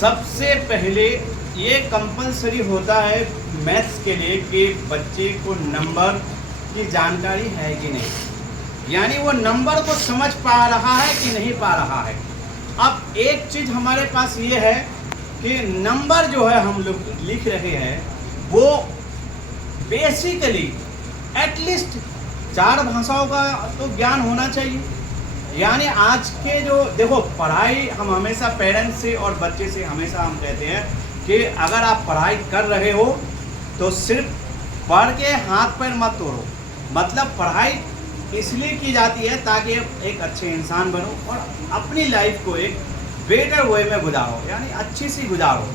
सबसे पहले ये कंपलसरी होता है मैथ्स के लिए कि बच्चे को नंबर की जानकारी है कि नहीं, यानी वो नंबर को समझ पा रहा है कि नहीं पा रहा है। अब एक चीज़ हमारे पास ये है कि नंबर जो है हम लोग लिख रहे हैं वो बेसिकली एटलीस्ट 4 भाषाओं का तो ज्ञान होना चाहिए। यानी आज के जो देखो पढ़ाई, हम हमेशा पेरेंट्स से और बच्चे से हमेशा हम कहते हैं कि अगर आप पढ़ाई कर रहे हो तो सिर्फ पढ़ के हाथ पैर मत तोड़ो। मतलब पढ़ाई इसलिए की जाती है ताकि एक अच्छे इंसान बनो और अपनी लाइफ को एक बेटर वे में गुजारो, यानी अच्छी सी गुजारो।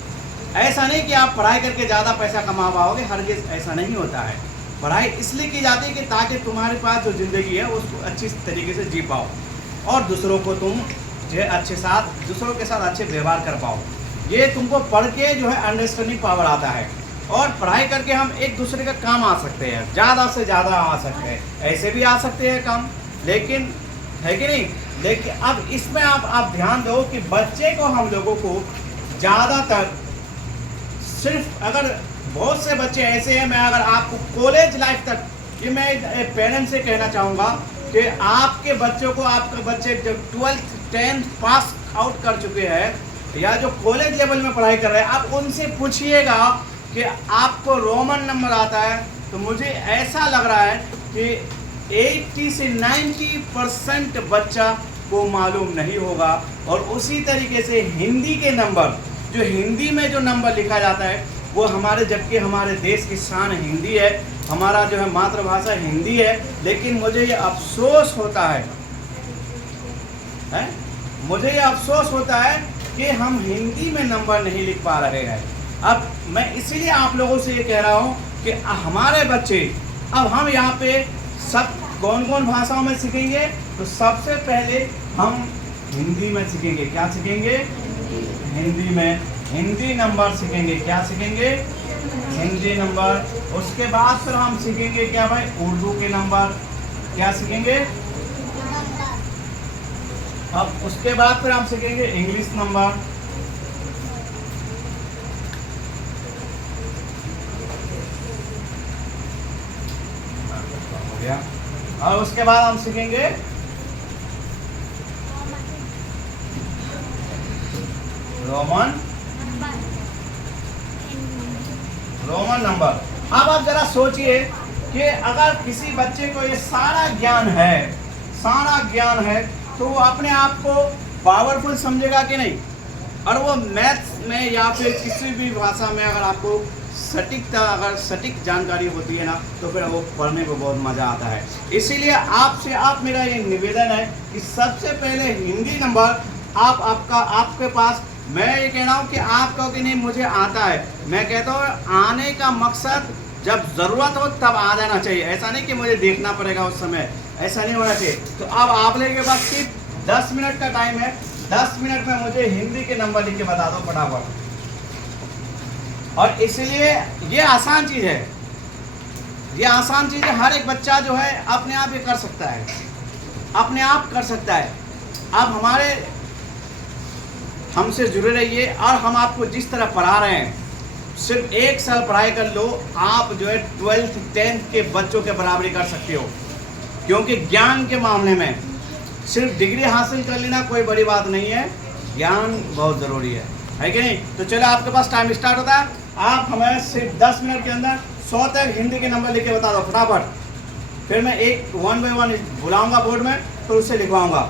ऐसा नहीं कि आप पढ़ाई करके ज़्यादा पैसा कमा पाओगे, हरगिज़ ऐसा नहीं होता है। पढ़ाई इसलिए की जाती है कि ताकि तुम्हारे पास जो ज़िंदगी है उसको अच्छी तरीके से जी पाओ और दूसरों को तुम जो है दूसरों के साथ अच्छे व्यवहार कर पाओ। ये तुमको पढ़ के जो है अंडरस्टैंडिंग पावर आता है और पढ़ाई करके हम एक दूसरे का काम आ सकते हैं, ज़्यादा से ज़्यादा आ सकते हैं, ऐसे भी आ सकते हैं काम, लेकिन है कि नहीं। लेकिन अब इसमें आप ध्यान दो कि बच्चे को हम लोगों को ज़्यादातर सिर्फ, अगर बहुत से बच्चे ऐसे हैं, मैं अगर आपको कॉलेज लाइफ तक, ये मैं पेरेंट्स से कहना चाहूँगा कि आपके बच्चों को, आपके बच्चे जब 12th 10th पास आउट कर चुके हैं या जो कॉलेज लेवल में पढ़ाई कर रहे हैं, आप उनसे पूछिएगा कि आपको रोमन नंबर आता है, तो मुझे ऐसा लग रहा है कि 80 से 90% बच्चा को मालूम नहीं होगा। और उसी तरीके से हिंदी के नंबर, जो हिंदी में जो नंबर लिखा जाता है वो हमारे, जबकि हमारे देश की शान हिंदी है, हमारा जो है मातृभाषा हिंदी है, लेकिन मुझे ये अफसोस होता है, मुझे ये अफसोस होता है कि हम हिंदी में नंबर नहीं लिख पा रहे हैं। अब मैं इसीलिए आप लोगों से ये कह रहा हूँ कि हमारे बच्चे, अब हम यहाँ पे सब कौन कौन भाषाओं में सीखेंगे, तो सबसे पहले हम हिंदी में सीखेंगे। क्या सीखेंगे? हिंदी में हिंदी नंबर सीखेंगे। क्या सीखेंगे? हिंदी नंबर। उसके बाद फिर हम सीखेंगे क्या भाई? उर्दू के नंबर। क्या सीखेंगे? अब उसके बाद फिर हम सीखेंगे इंग्लिश नंबर। हो गया। और उसके बाद हम सीखेंगे रोमन नंबर। अब आप जरा सोचिए कि अगर किसी बच्चे को ये सारा ज्ञान है तो वो अपने आप को पावरफुल समझेगा कि नहीं? और वो मैथ्स में या फिर किसी भी भाषा में अगर आपको सटीक जानकारी होती है ना, तो फिर वो पढ़ने को बहुत मज़ा आता है। इसीलिए मेरा ये निवेदन है कि सबसे पहले हिंदी नंबर आपके पास, मैं ये कह रहा हूँ कि आप कहो कि नहीं मुझे आता है, मैं कहता हूँ आने का मकसद जब ज़रूरत हो तब आ जाना चाहिए। ऐसा नहीं कि मुझे देखना पड़ेगा उस समय, ऐसा नहीं होना चाहिए। तो अब आप लोगों के पास सिर्फ 10 मिनट का टाइम है, 10 मिनट में मुझे हिंदी के नंबर लिख के बता दो फटाफट। और इसलिए ये आसान चीज़ है, हर एक बच्चा जो है अपने आप ये कर सकता है, अपने आप कर सकता है। अब हमसे जुड़े रहिए और हम आपको जिस तरह पढ़ा रहे हैं, सिर्फ 1 साल पढ़ाई कर लो, आप जो है 12th 10th के बच्चों के बराबरी कर सकते हो। क्योंकि ज्ञान के मामले में सिर्फ डिग्री हासिल कर लेना कोई बड़ी बात नहीं है, ज्ञान बहुत ज़रूरी है कि नहीं? तो चलो, आपके पास टाइम स्टार्ट होता है, आप हमें सिर्फ 10 मिनट के अंदर 100 तक हिंदी के नंबर लिख के बता दो फटाफट। फिर मैं 1 by 1 बुलाऊंगा बोर्ड में, तो उससे लिखवाऊंगा।